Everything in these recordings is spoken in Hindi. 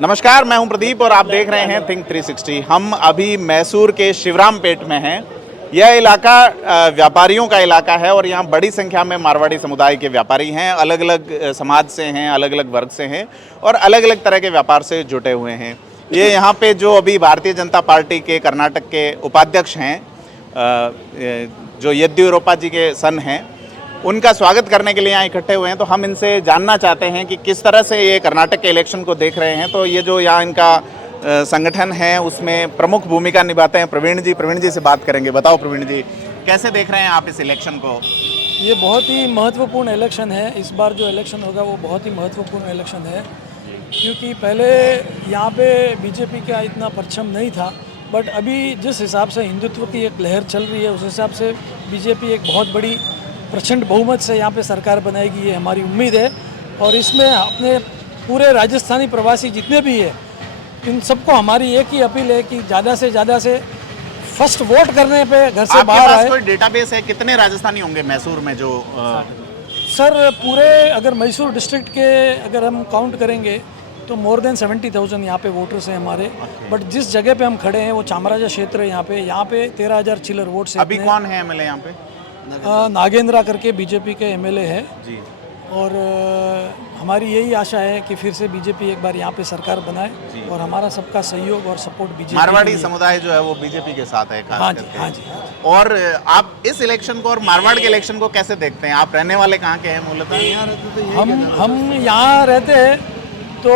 नमस्कार, मैं हूं प्रदीप और आप देख रहे हैं थिंक 360। हम अभी मैसूर के शिवरामपेट में हैं। यह इलाका व्यापारियों का इलाका है और यहाँ बड़ी संख्या में मारवाड़ी समुदाय के व्यापारी हैं। अलग अलग समाज से हैं, अलग अलग वर्ग से हैं और अलग अलग तरह के व्यापार से जुटे हुए हैं। ये यहाँ पे जो अभी भारतीय जनता पार्टी के कर्नाटक के उपाध्यक्ष हैं, जो येद्युरप्पा जी के सन हैं, उनका स्वागत करने के लिए यहाँ इकट्ठे हुए हैं। तो हम इनसे जानना चाहते हैं कि किस तरह से ये कर्नाटक के इलेक्शन को देख रहे हैं। तो ये जो यहाँ इनका संगठन है उसमें प्रमुख भूमिका निभाते हैं प्रवीण जी से बात करेंगे। बताओ प्रवीण जी, कैसे देख रहे हैं आप इस इलेक्शन को? ये बहुत ही महत्वपूर्ण इलेक्शन है। इस बार जो इलेक्शन होगा वो बहुत ही महत्वपूर्ण इलेक्शन है, क्योंकि पहले यहाँ पे बीजेपी का इतना परचम नहीं था, बट अभी जिस हिसाब से हिंदुत्व की एक लहर चल रही है उस हिसाब से बीजेपी एक बहुत बड़ी प्रचंड बहुमत से यहाँ पे सरकार बनाएगी, ये हमारी उम्मीद है। और इसमें अपने पूरे राजस्थानी प्रवासी जितने भी हैं, इन सबको हमारी एक ही अपील है कि ज़्यादा से फर्स्ट वोट करने पे घर से बाहर आए। कोई डेटाबेस है कितने राजस्थानी होंगे मैसूर में जो सर पूरे अगर मैसूर डिस्ट्रिक्ट के अगर हम काउंट करेंगे तो मोर देन 70,000 यहाँ पे वोटर्स हैं हमारे। बट जिस जगह पे हम खड़े हैं वो चामराजा क्षेत्र है। यहाँ पे 13,000 चिल्लर वोट से। अभी कौन है एमएलए यहाँ पे? नागेंद्रा करके बीजेपी के एमएलए है जी। और हमारी यही आशा है कि फिर से बीजेपी एक बार यहाँ पे सरकार बनाए और हमारा सबका सहयोग और सपोर्ट बीजेपी। मारवाड़ी समुदाय जो है वो बीजेपी के साथ है खास करके। हाँ जी। और आप इस इलेक्शन को और मारवाड़ के इलेक्शन को कैसे देखते हैं? आप रहने वाले कहाँ के हैं मूलतः? हम यहाँ रहते हैं तो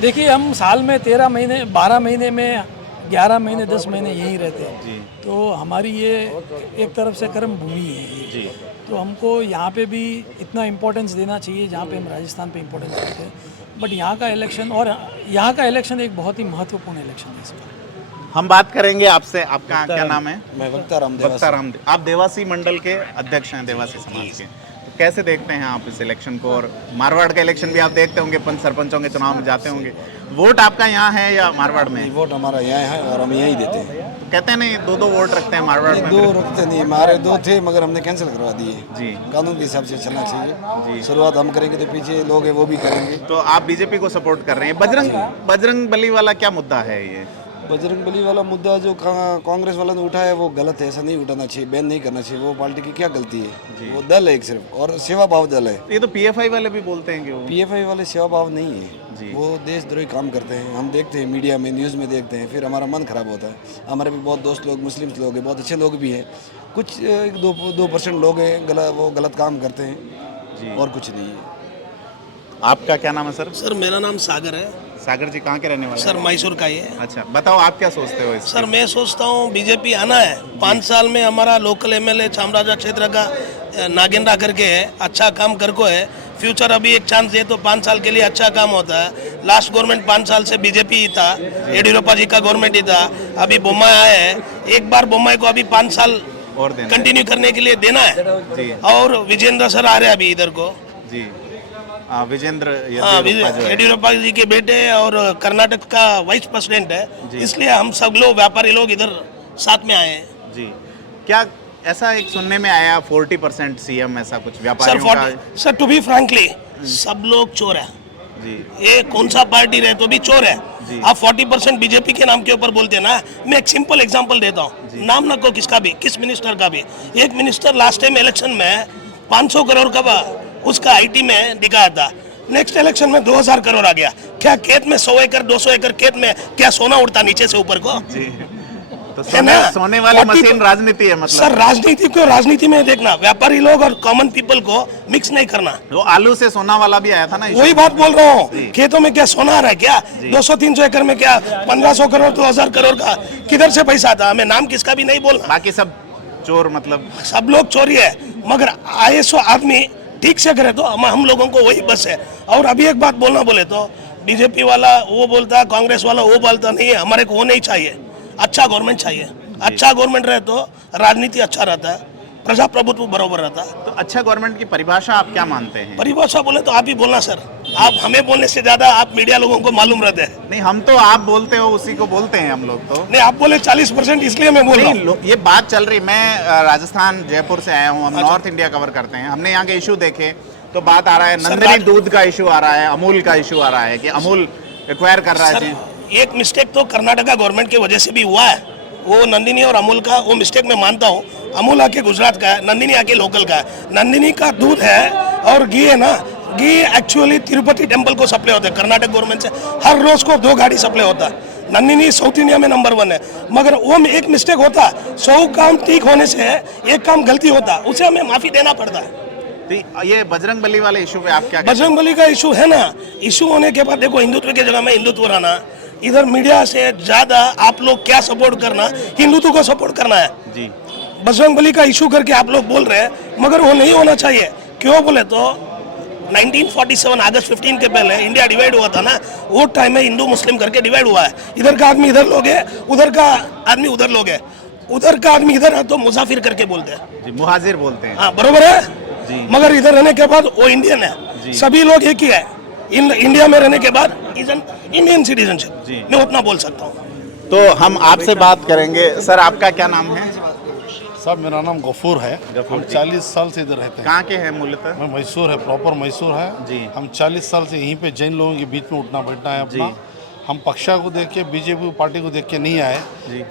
देखिए हम साल में 13 महीने 12 महीने में 11 महीने 10 महीने यहीं रहते हैं जी। तो हमारी ये एक तरफ से कर्म भूमि है जी। तो हमको यहाँ पे भी इतना इम्पोर्टेंस देना चाहिए जहाँ पे हम राजस्थान पे इम्पोर्टेंस देते हैं। बट यहाँ का इलेक्शन एक बहुत ही महत्वपूर्ण इलेक्शन है। इसमें हम बात करेंगे आपसे। आपका क्या नाम है? मैं वक्ता रामदेव। आप देवासी मंडल के अध्यक्ष हैं, देवासी समाज के। तो कैसे देखते हैं आप इस इलेक्शन को? और मारवाड़ का इलेक्शन भी आप देखते होंगे, पंच सरपंचों के चुनाव में जाते होंगे। वोट आपका यहाँ है या मारवाड़ में? वोट हमारा यहाँ है और हम यहीं देते हैं। तो कहते हैं नहीं, दो वोट रखते हैं मारवाड़ में। दो रखते नहीं, हमारे 2 थे मगर हमने कैंसिल करवा दिए। जी। कानून के हिसाब से चलना चाहिए। शुरुआत हम करेंगे तो पीछे लोग हैं वो भी करेंगे। तो आप बीजेपी को सपोर्ट कर रहे हैं। बजरंग बली वाला क्या मुद्दा है? ये बजरंग बली वाला मुद्दा जो कांग्रेस वालों ने उठाया वो गलत है, ऐसा नहीं उठाना चाहिए, बैन नहीं करना चाहिए। वो पार्टी की क्या गलती है? वो दल है एक सिर्फ और सेवा भाव दल है। ये तो पीएफआई वाले भी बोलते हैं कि वो पीएफआई वाले सेवा भाव नहीं है, वो देशद्रोही काम करते हैं। हम देखते हैं मीडिया में, न्यूज़ में देखते हैं, फिर हमारा मन खराब होता है। हमारे भी बहुत दोस्त लोग मुस्लिम लोग हैं, बहुत अच्छे लोग भी हैं, कुछ 2% लोग हैं वो गलत काम करते हैं और कुछ नहीं है। आपका क्या नाम है सर? सर मेरा नाम सागर है। सागर जी कहाँ के रहने वाले? सर मैसूर का ही है। अच्छा, बताओ आप क्या सोचते हो? सर मैं सोचता हूँ बीजेपी आना है। 5 साल में हमारा लोकल एमएलए चामराजा क्षेत्र का नागेंद्रा करके है, अच्छा काम करको है। फ्यूचर अभी एक चांस दे तो 5 साल के लिए अच्छा काम होता है। लास्ट गवर्नमेंट 5 साल से बीजेपी ही था, येडियुरप्पा जी का गवर्नमेंट ही था। अभी बोम्माई आया है, एक बार बोम्माई को अभी 5 साल और कंटिन्यू करने के लिए देना है। और विजेंद्र सर आ रहे हैं अभी इधर को जी। विजेंद्र येडियुरप्पा जी के बेटे और कर्नाटक का वाइस प्रेसिडेंट है, इसलिए हम सब लोग व्यापारी लोग इधर साथ में आए हैं जी। क्या ऐसा एक सुनने में आया 40% सीएम, ऐसा कुछ व्यापारियों का? सर टू बी फ्रैंकली सब लोग चोर है जी। ये कौन सा पार्टी रहे तो भी चोर है। आप 40% बीजेपी के नाम के ऊपर बोलते हैं ना। मैं एक सिंपल एग्जांपल देता हूँ, नाम ना को किसका भी, किस मिनिस्टर का भी। एक मिनिस्टर लास्ट टाइम इलेक्शन में 500 करोड़ का उसका आईटी में दिखाया था, नेक्स्ट इलेक्शन में 2000 करोड़ आ गया। क्या खेत में 100 एकड़ 200 एकड़ खेत में क्या सोना उड़ता नीचे से ऊपर को? जी। तो सोने वाली मशीन राजनीति है मतलब? सर राजनीति को राजनीति में देखना, व्यापारी लोग और कॉमन पीपल को मिक्स नहीं करना। वो आलू से सोना वाला भी आया था ना, वही बात बोल रहा हूँ। खेतों में क्या सोना आ रहा है क्या? 200-300 एकड़ में क्या 1500 करोड़ 2000 करोड़ का किधर से पैसा आता? हमें नाम किसका भी नहीं बोलना। बाकी सब चोर, मतलब सब लोग चोरी है, मगर आईएसओ आदमी ठीक से करे तो हम लोगों को वही बस है। और अभी एक बात बोलना बोले तो बीजेपी वाला वो बोलता है, कांग्रेस वाला वो बोलता नहीं है। हमारे को वो नहीं चाहिए, अच्छा गवर्नमेंट चाहिए। अच्छा गवर्नमेंट रहे तो राजनीति अच्छा रहता है, प्रजाप्रभुत्व बराबर रहता है। तो अच्छा गवर्नमेंट की परिभाषा आप क्या मानते हैं? परिभाषा बोले तो आप ही बोलना सर, आप हमें बोलने से ज्यादा आप मीडिया लोगों को मालूम रहते हैं। नहीं, हम तो आप बोलते हो उसी को बोलते हैं हम लोग तो। नहीं आप बोले 40%, इसलिए मैं बोल रहा हूँ। ये बात चल रही, मैं राजस्थान जयपुर से आया हूँ, हम नॉर्थ इंडिया कवर करते हैं। हमने यहाँ के इशू देखे, तो बात आ रहा है नंदिनी दूध का इशू आ रहा है, अमूल का इशू आ रहा है कि अमूल एक्वायर कर रहा है चीज। सर एक मिस्टेक तो कर्नाटका गवर्नमेंट की वजह से भी हुआ है, वो नंदिनी और अमूल का वो मिस्टेक मैं मानता हूँ। अमूल आके गुजरात का है, नंदिनी आके लोकल का है। नंदिनी का दूध है और घी है ना, घी एक्चुअली तिरुपति टेम्पल को सप्लाई होता है कर्नाटक गवर्नमेंट से, हर रोज को 2 गाड़ी सप्लाई होता है। नंदिनी साउथ इंडिया में नंबर 1 है, मगर वो में एक मिस्टेक होता है, 100 काम ठीक होने से एक काम गलती होता है, उसे हमें माफी देना पड़ता है। तो ये बजरंग बली वाले इशू पे आप क्या कहते बजरंग बली का इशू है ना, इशू होने के बाद देखो हिंदुत्व की जगह में हिंदुत्व रहना, इधर मीडिया से ज्यादा आप लोग क्या सपोर्ट करना, हिंदुत्व को सपोर्ट करना है। हैं जी? बजरंग बली का इशू करके आप लोग बोल रहे हैं, मगर वो नहीं होना चाहिए। क्यों बोले तो 1947 अगस्त 15 के पहले इंडिया डिवाइड हुआ था ना, वो टाइम में हिंदू मुस्लिम करके डिवाइड हुआ है। इधर का आदमी इधर लोग है, उधर का आदमी उधर लोग है, उधर का आदमी इधर है तो मुसाफिर करके बोलते हैं। जी, मुहाजिर बोलते हैं। हाँ बरोबर है, मगर इधर रहने के बाद वो इंडियन है, सभी लोग एक ही है। इंडिया में रहने के बाद इंडियन सिटीजनशिप, मैं उतना बोल सकता हूँ। तो हम आपसे बात करेंगे। सर आपका क्या नाम है? साहब मेरा नाम गफूर है। हम 40 साल से इधर रहते हैं। कहाँ के हैं मूलतः? मैं मैसूर है, प्रॉपर मैसूर है जी। हम 40 साल से यहीं पे जैन लोगों के बीच में उठना बैठना है अपना। हम पक्षा को देख के, बीजेपी पार्टी को देख के नहीं आए,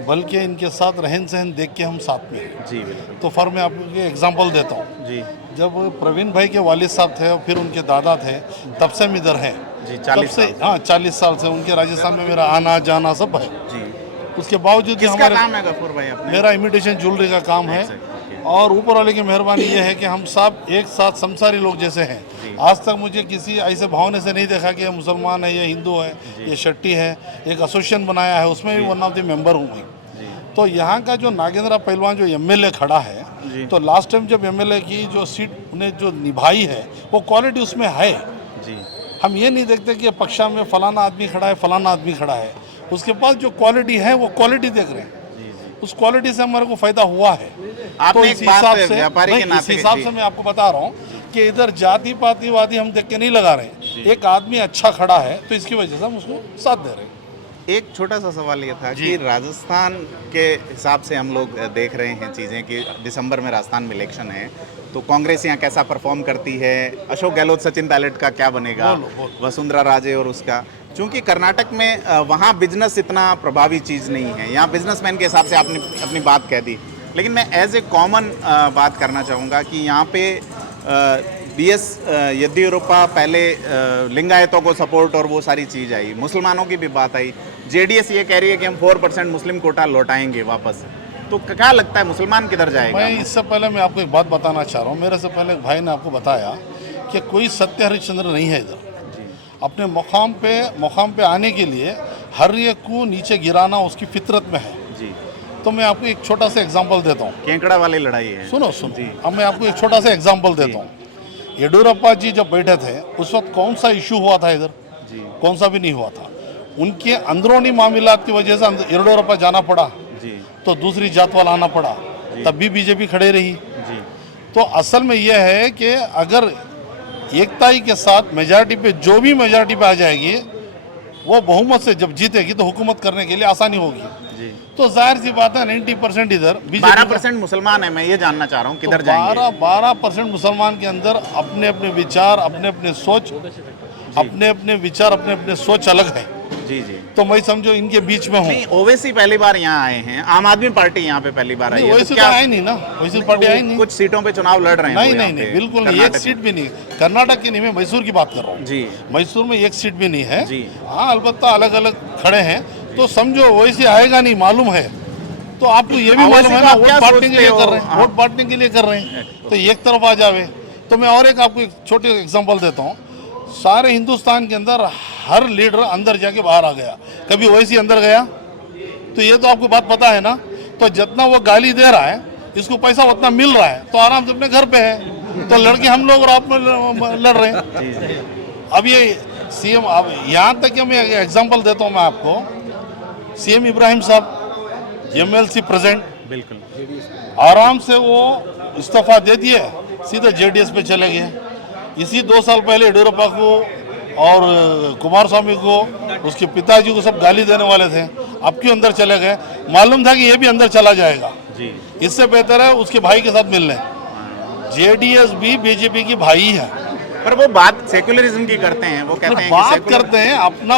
बल्कि इनके साथ रहन सहन देख के हम साथ में हैं। जी बिल्कुल। तो फर मैं आपको एग्जांपल देता हूँ। जी जब प्रवीण भाई के वालिद साहब थे और फिर उनके दादा थे, तब से हम इधर हैं। जी, तब 40 से, साल। हाँ 40 साल से। उनके राजस्थान में मेरा आना जाना सब है। जी। उसके बावजूद किसका हमारे काम है गफूर भाई अपने? मेरा इमिटेशन ज्वेलरी का काम है। और ऊपर वाले की मेहरबानी ये है कि हम सब एक साथ संसारी लोग जैसे हैं। आज तक मुझे किसी ऐसे भावने से नहीं देखा कि ये मुसलमान है, ये हिंदू है, ये शट्टी है। एक एसोसिएशन बनाया है, उसमें भी वन ऑफ द मेंबर हूँ मैं। तो यहाँ का जो नागेंद्र पहलवान जो एमएलए खड़ा है, तो लास्ट टाइम जब एमएलए की जो सीट उन्हें जो निभाई है, वो क्वालिटी उसमें है। जी। हम ये नहीं देखते कि पक्षा में फलाना आदमी खड़ा है, फलाना आदमी खड़ा है। उसके पास जो क्वालिटी है वो क्वालिटी देख रहे हैं। उस क्वालिटी से हमारे को फायदा हुआ है। आपने तो एक इस बात हिसाब से व्यापारी के नहीं, नाते इस हिसाब जी। से मैं आपको बता रहा हूँ कि इधर जाति पातिवादी हम देख के नहीं लगा रहे। एक आदमी अच्छा खड़ा है तो इसकी वजह से हम उसको साथ दे रहे हैं। एक छोटा सा सवाल ये था कि राजस्थान के हिसाब से हम लोग देख रहे हैं चीज़ें कि दिसंबर में राजस्थान में इलेक्शन है, तो कांग्रेस यहाँ कैसा परफॉर्म करती है, अशोक गहलोत सचिन पायलट का क्या बनेगा, वसुंधरा राजे और उसका, क्योंकि कर्नाटक में वहाँ बिजनेस इतना प्रभावी चीज़ नहीं है। यहाँ बिजनेसमैन के हिसाब से आपने अपनी बात कह दी, लेकिन मैं एज ए कॉमन बात करना चाहूँगा कि यहाँ पे BS येदियुरप्पा पहले लिंगायतों को सपोर्ट और वो सारी चीज़ आई, मुसलमानों की भी बात आई। JDS ये कह रही है कि हम 4% मुस्लिम कोटा लौटाएंगे वापस, तो क्या लगता है मुसलमान किधर जाएगा? मैं इससे पहले मैं आपको एक बात बताना चाह रहा हूँ। मेरे से पहले एक भाई ने आपको बताया कि कोई सत्य हरिश्चंद्र नहीं है इधर। अपने मुकाम पे आने के लिए हर एक को नीचे गिराना उसकी फितरत में है। जी। तो मैं आपको एक छोटा सा एग्जांपल देता हूँ। केंकड़ा वाली लड़ाई है। सुनो अब मैं आपको एक छोटा सा एग्जांपल देता हूँ। येडियुरप्पा जी जब बैठे थे उस वक्त कौन सा इशू हुआ था इधर? कौन सा भी नहीं हुआ था। उनके अंदरूनी मामलात की वजह से येडियुरप्पा जाना पड़ा, तो दूसरी जात वाला आना पड़ा, तब भी बीजेपी खड़े रही। तो असल में यह है कि अगर एकताई के साथ मेजॉरिटी पे जो भी मेजॉरिटी पे आ जाएगी, वो बहुमत से जब जीतेगी तो हुकूमत करने के लिए आसानी होगी। तो जाहिर सी बात है 90% इधर 12% मुसलमान है। मैं ये जानना चाह रहा हूँ किधर जाएंगे? 12% मुसलमान के अंदर अपने अपने विचार, अपने अपने सोच, अपने अपने विचार, अपने अपने सोच अलग है। जी। तो मैं समझो इनके बीच में हूँ। नहीं, ओवैसी पहली बार यहाँ आए हैं, आम आदमी पार्टी यहाँ पे पहली बार आई है, वैसे तो आई नहीं ना, वैसे पार्टी आई नहीं। कुछ सीटों पे चुनाव लड़ रहे हैं वो यहाँ नहीं पे, बिल्कुल नहीं। एक सीट भी नहीं कर्नाटक की नहीं, मैं मैसूर की बात कर रहा हूँ। जी। मैसूर में एक सीट भी नहीं है। जी। हाँ अलबत्ता अलग अलग खड़े हैं, तो समझो वैसे आएगा नहीं, मालूम है। तो आपको ये भी मालूम है ना, वोट बांटने के लिए कर रहे हैं, वोट बांटने के लिए कर रहे हैं, तो एक तरफ आ जावे। तो मैं और एक आपको एक छोटे एग्जाम्पल देता हूँ। सारे हिंदुस्तान के अंदर हर लीडर अंदर जाके बाहर आ गया, कभी वैसे अंदर गया? तो ये तो आपको बात पता है ना। तो जितना वो गाली दे रहा है, इसको पैसा उतना मिल रहा है, तो आराम से अपने घर पे है। तो लड़के हम लोग और आप लड़ रहे हैं। अब ये CM, अब यहाँ तक कि मैं एग्जांपल देता हूँ मैं आपको। CM इब्राहिम साहब MLC प्रेसिडेंट, बिल्कुल आराम से वो इस्तीफा दे दिए, सीधे JDS पे चले गए। इसी 2 साल पहले येडियुरप्पा को और कुमार स्वामी को, उसके पिताजी को सब गाली देने वाले थे, अब क्यों अंदर चले गए? मालूम था कि ये भी अंदर चला जाएगा। इससे बेहतर है उसके भाई के साथ मिल लें। JDS भी बीजेपी की भाई है, पर वो बात सेक्युलरिज्म की करते हैं, वो कहते हैं कि बात secular- करते हैं अपना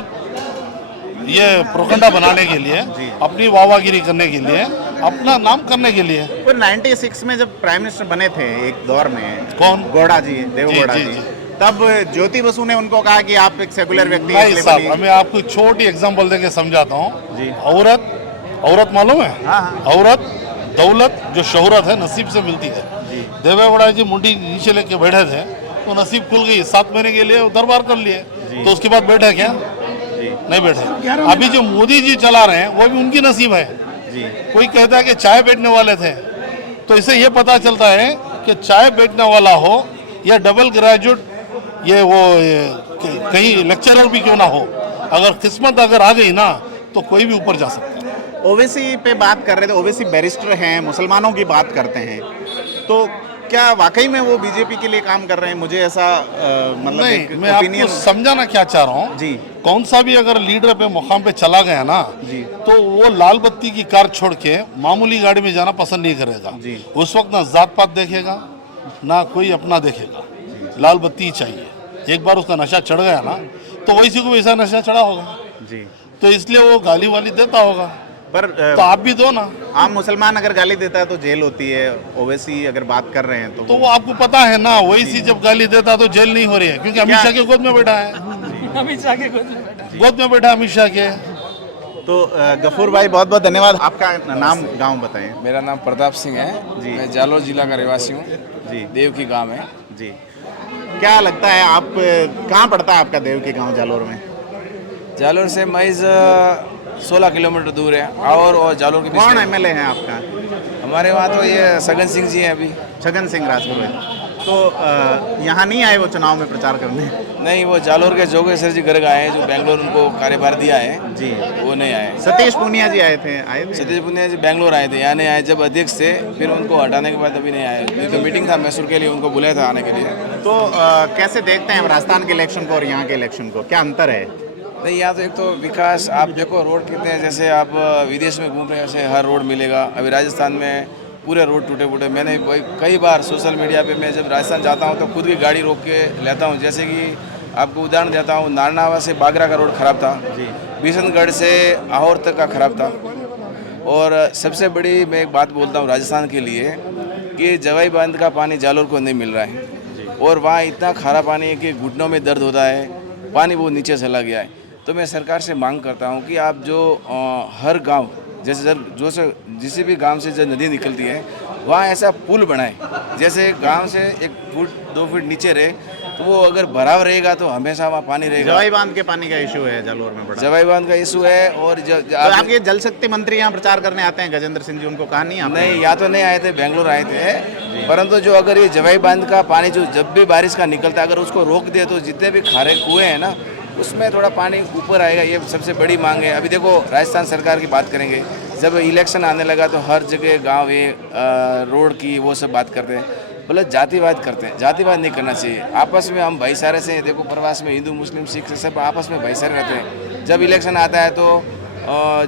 ये प्रोगंडा बनाने के लिए, अपनी वाहवागिरी करने के लिए, अपना नाम करने के लिए। पर 96 में जब प्राइम मिनिस्टर बने थे एक दौर में, कौन? गौड़ा जी, देव जी, गौड़ा जी, जी, जी। तब ज्योति बसु ने उनको कहा कि आप एक सेकुलर व्यक्ति हैं, नहीं इसलिए साहब, बनिए। मैं आपको छोटी एग्जांपल देके समझाता हूँ। जी। औरत मालूम है? हाँ, हाँ। औरत दौलत जो शोहरत है नसीब से मिलती है। देवेगौड़ा जी मुंडी नीचे लेके बैठे थे तो नसीब खुल गई, 7 महीने के लिए दरबार कर लिए, तो उसके बाद बैठे क्या? नहीं बैठे। अभी जो मोदी जी चला रहे हैं वो भी उनकी नसीब है। कोई कहता है कि चाय बेचने वाले थे, तो इससे ये पता चलता है कि चाय बेचने वाला हो या डबल ग्रेजुएट, कहीं लेक्चरर भी क्यों ना हो, अगर किस्मत अगर आ गई ना तो कोई भी ऊपर जा सकता है। ओवैसी पे बात कर रहे थे, ओवैसी बैरिस्टर हैं, मुसलमानों की बात करते हैं, तो क्या वाकई में वो बीजेपी के लिए काम कर रहे हैं? मुझे ऐसा मतलब नहीं, एक मैं आपको opinion- समझाना क्या चाह रहा हूँ। जी। कौन सा भी अगर लीडर पे मुकाम पे चला गया ना, जी। तो वो लाल बत्ती की कार छोड़ के मामूली गाड़ी में जाना पसंद नहीं करेगा। जी। उस वक्त ना जात पात देखेगा ना कोई अपना देखेगा, लाल बत्ती ही चाहिए। एक बार उसका नशा चढ़ गया ना तो वैसे को वैसा नशा चढ़ा होगा, जी। तो इसलिए वो गाली वाली देता होगा। पर तो आप भी दो ना। आम मुसलमान अगर गाली देता है तो जेल होती है, ओवैसी अगर बात कर रहे हैं तो वो आपको पता है ना, वैसी जब गाली देता तो जेल नहीं हो रही है, क्योंकि अमित शाह के गोद में बैठा है। अमित शाह के गोद में बैठा अमित शाह के। तो गफूर भाई बहुत बहुत धन्यवाद। आपका नाम गांव बताएं। मेरा नाम प्रताप सिंह है जी। मैं जालोर जिला का रहवासी हूँ। जी। देव की गांव है। जी, क्या लगता है आप कहाँ पड़ता है आपका देव की गांव जालोर में? जालोर से महज 16 किलोमीटर दूर है। और जालोर के बीच कौन में एमएलए हैं आपका? हमारे वहाँ तो ये सगन सिंह जी हैं अभी। छगन सिंह राजपुरोहित। तो यहाँ नहीं आए वो चुनाव में प्रचार करने? नहीं, वो जालोर के जोगेश्वर जी गर्ग आए हैं, जो बेंगलोर उनको कार्यभार दिया है। जी। वो नहीं आए। सतीश पूनिया जी आए थे सतीश पुनिया जी बेंगलोर आए थे, यहाँ नहीं आए। जब अध्यक्ष थे फिर उनको हटाने के बाद अभी नहीं आए। नहीं तो मीटिंग था मैसूर के लिए, उनको बुलाया था आने के लिए। तो कैसे देखते हैं राजस्थान के इलेक्शन को और यहाँ के इलेक्शन को, क्या अंतर है? नहीं, यहाँ तो एक तो विकास आप देखो, रोड कितने हैं, जैसे आप विदेश में घूम रहे हैं ऐसे हर रोड मिलेगा। अभी राजस्थान में पूरे रोड टूटे फूटे। मैंने कई बार सोशल मीडिया पे मैं जब राजस्थान जाता हूँ तो खुद की गाड़ी रोक के लेता हूँ। जैसे कि आपको उदाहरण देता हूँ, नारनावा से बागरा का रोड ख़राब था जी, बिशनगढ़ से आहोर तक का ख़राब था। और सबसे बड़ी मैं एक बात बोलता हूँ राजस्थान के लिए कि जवाई बांध का पानी जालोर को नहीं मिल रहा है, और वहाँ इतना खारा पानी है कि घुटनों में दर्द होता है, पानी वो नीचे चला गया है। तो मैं सरकार से मांग करता हूँ कि आप जो हर गांव जैसे जिस भी गांव से जो नदी निकलती है वहाँ ऐसा पुल बनाए, जैसे गांव से 1 फुट 2 फुट नीचे रहे, तो वो अगर भराव रहेगा तो हमेशा वहाँ पानी रहेगा। जवाई बांध के पानी का इशू है जालोर में बड़ा। जवाई बांध का इशू है। और तो आपके जल शक्ति मंत्री यहाँ प्रचार करने आते हैं, गजेंद्र सिंह जी, उनको कहा नहीं आपने? नहीं, या तो नहीं आए थे, बेंगलोर आए थे। परंतु जो अगर ये जवाई बांध का पानी जो जब भी बारिश का निकलता है, अगर उसको रोक दे तो जितने भी खारे कुएं हैं ना उसमें थोड़ा पानी ऊपर आएगा। ये सबसे बड़ी मांग है। अभी देखो राजस्थान सरकार की बात करेंगे, जब इलेक्शन आने लगा तो हर जगह गांव ये रोड की वो सब बात करते हैं, मतलब जातिवाद करते हैं। जातिवाद नहीं करना चाहिए। आपस में हम भाईचारे से, देखो प्रवास में हिंदू मुस्लिम सिख सब आपस में भाईचारे रहते हैं। जब इलेक्शन आता है तो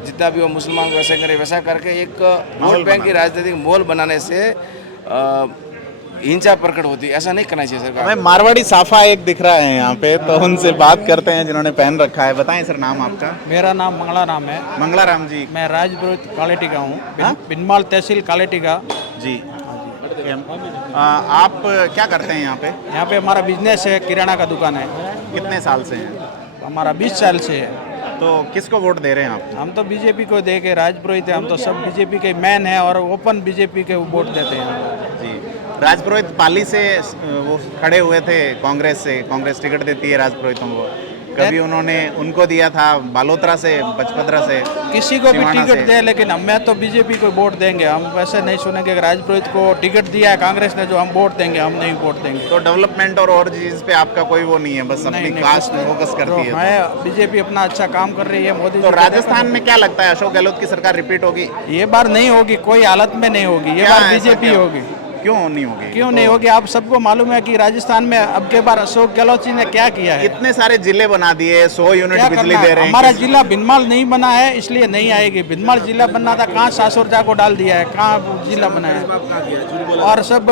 जितना भी वो मुसलमान वैसा करे वैसा करके एक वोट बैंक की राजनीतिक मोल बनाने से हिंसा प्रकट होती है। ऐसा नहीं करना चाहिए सरकार। हमें मारवाड़ी साफा एक दिख रहा है यहाँ पे, तो उनसे बात करते हैं जिन्होंने पहन रखा है। बताएं सर, नाम आपका? मेरा नाम मंगला राम है। मंगला राम जी। मैं राजपुरोहित कालेटी का हूँ, हाँ? बिनमाल तहसील कालेटी का। जी। आप क्या करते हैं यहाँ पे? यहाँ पे हमारा बिजनेस है, किराना का दुकान है। कितने साल से हैं? हमारा 20 साल से है। तो किसको वोट दे रहे हैं आप? हम तो बीजेपी को दे के, राजपुरोहित है, हम तो सब बीजेपी के मैन हैं और ओपन बीजेपी के वोट देते हैं। जी। राजपुरोहित पाली से वो खड़े हुए थे कांग्रेस से, कांग्रेस टिकट देती है राजपुरोहितों को। कभी उन्होंने उनको दिया था बालोतरा से, पचपदरा से, किसी को भी सिवाना टिकट से। दे, लेकिन हमें तो बीजेपी को वोट देंगे। हम वैसे नहीं सुनेंगे कि राजपुरोहित को टिकट दिया है कांग्रेस ने जो हम वोट देंगे, हम नहीं वोट देंगे। तो डेवलपमेंट और चीज पे आपका कोई वो नहीं है, बस अपनी नहीं, कास्ट फोकस करती है। है बीजेपी अपना अच्छा काम कर रही है। मोदी तो जी राजस्थान में क्या लगता है, अशोक गहलोत की सरकार रिपीट होगी? ये बार नहीं होगी, कोई हालत में नहीं होगी। ये क्या बार ऐसा बीजेपी क्या? होगी। क्यों नहीं होगी? क्यों तो नहीं होगी? आप सबको मालूम है कि राजस्थान में अब के बार अशोक गहलोत जी ने क्या किया है। इतने सारे जिले बना दिए, 100 यूनिट क्या बिजली करना है? दे रहे हैं। हमारा जिला भिनमाल नहीं बना है, इसलिए नहीं आएगी। भिनमाल जिला बनना था, कहाँ सासुरजा को डाल दिया है, कहाँ जिला बना है। और सब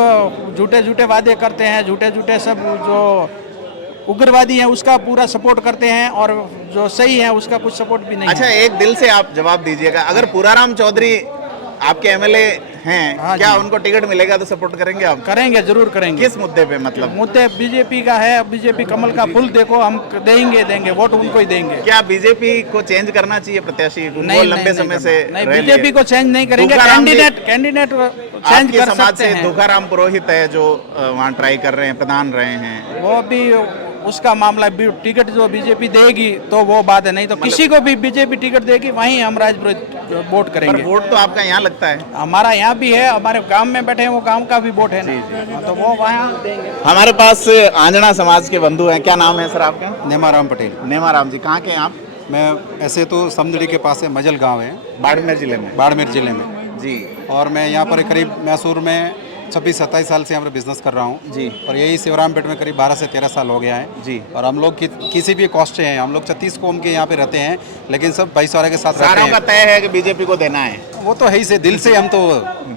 झूठे झूठे वादे करते हैं, झूठे झूठे सब जो उग्रवादी है उसका पूरा सपोर्ट करते हैं और जो सही है उसका कुछ सपोर्ट भी नहीं अच्छा, है। एक दिल से आप जवाब दीजिएगा, अगर पूराराम चौधरी आपके एमएलए हैं, हाँ क्या जी। उनको टिकट मिलेगा तो सपोर्ट करेंगे आप? करेंगे, जरूर करेंगे। किस मुद्दे पे मतलब? मुद्दे बीजेपी का है, बीजेपी कमल का फूल देखो, हम देंगे वोट उनको ही देंगे। क्या बीजेपी को चेंज करना चाहिए प्रत्याशी? उनको लंबे समय से नहीं, रह लिए। बीजेपी को चेंज नहीं करेंगे, कैंडिडेट चेंज आपके कर समाज सकते से हैं। दुखाराम पुरोहित है जो वहाँ ट्राई कर रहे हैं, प्रधान रहे हैं। वो भी उसका मामला टिकट जो बीजेपी देगी तो वो बात है, नहीं तो किसी को भी बीजेपी टिकट देगी वहीं हम राजपुरोहित वोट पर करेंगे। वोट तो आपका यहाँ लगता है। हमारा यहाँ भी है, हमारे गांव में बैठे हैं, वो गांव का भी वोट है ना, तो वो वहाँ देंगे। हमारे पास आंजना समाज के बंधु हैं, क्या नाम है सर आपका? नेमाराम पटेल। नेमाराम जी, कहाँ के हैं आप? मैं ऐसे तो समदड़ी के पास है, मजल गांव है, बाड़मेर जिले में। बाड़मेर जिले में जी। और मैं यहाँ पर करीब मैसूर में 26-27 साल से यहाँ पर बिजनेस कर रहा हूँ जी। और यही शिवरामपेट में करीब 12 से 13 साल हो गया है जी। और हम लोग किसी भी कॉस्ट से हैं, हम लोग 36 कौम के यहाँ पे रहते हैं, लेकिन सब भाईचारे के साथ रहते सारों का हैं। तय है कि बीजेपी को देना है। वो तो है ही से, दिल से हम तो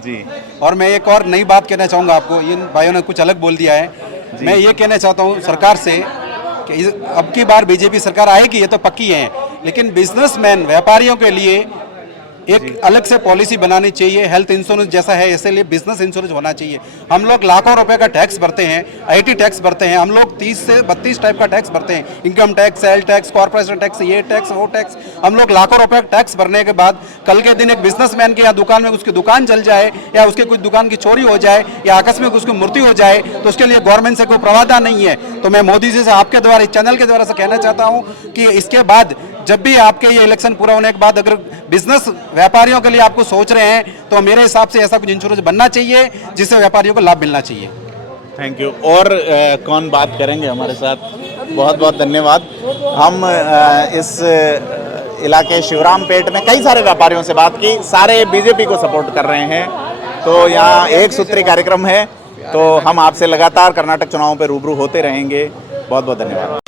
जी। और मैं एक और नई बात कहना चाहूँगा आपको, इन भाइयों ने कुछ अलग बोल दिया है। मैं ये कहना चाहता हूँ सरकार से कि अब की बार बीजेपी सरकार आएगी, ये तो पक्की है, लेकिन बिजनेसमैन व्यापारियों के लिए एक अलग से पॉलिसी बनानी चाहिए। हेल्थ इंश्योरेंस जैसा है ऐसे लिए बिजनेस इंश्योरेंस होना चाहिए। हम लोग लाखों रुपए का टैक्स भरते हैं, आईटी टैक्स भरते हैं, हम लोग 30 से 32 टाइप का टैक्स भरते हैं, income tax, sale tax, corporation tax, ये टैक्स वो टैक्स। हम लोग लाखों रुपए का टैक्स भरने के बाद कल के दिन एक बिजनेसमैन के या दुकान में उसकी दुकान जल जाए या उसके कुछ दुकान की चोरी हो जाए या आकस्मिक उसकी मृत्यु हो जाए तो उसके लिए गवर्नमेंट से कोई प्रावधान नहीं है। तो मैं मोदी जी से आपके द्वारा, इस चैनल के द्वारा से कहना चाहता हूँ कि इसके बाद जब भी आपके ये इलेक्शन पूरा होने के बाद अगर बिजनेस व्यापारियों के लिए आपको सोच रहे हैं तो मेरे हिसाब से ऐसा कुछ इंश्योरेंस बनना चाहिए जिससे व्यापारियों को लाभ मिलना चाहिए। Thank you. और कौन बात करेंगे हमारे साथ? बहुत बहुत धन्यवाद। हम इस इलाके शिवरामपेट में कई सारे व्यापारियों से बात की, सारे बीजेपी को सपोर्ट कर रहे हैं। तो यहाँ एक सूत्री कार्यक्रम है, तो हम आपसे लगातार कर्नाटक चुनावों पर रूबरू होते रहेंगे। बहुत बहुत धन्यवाद।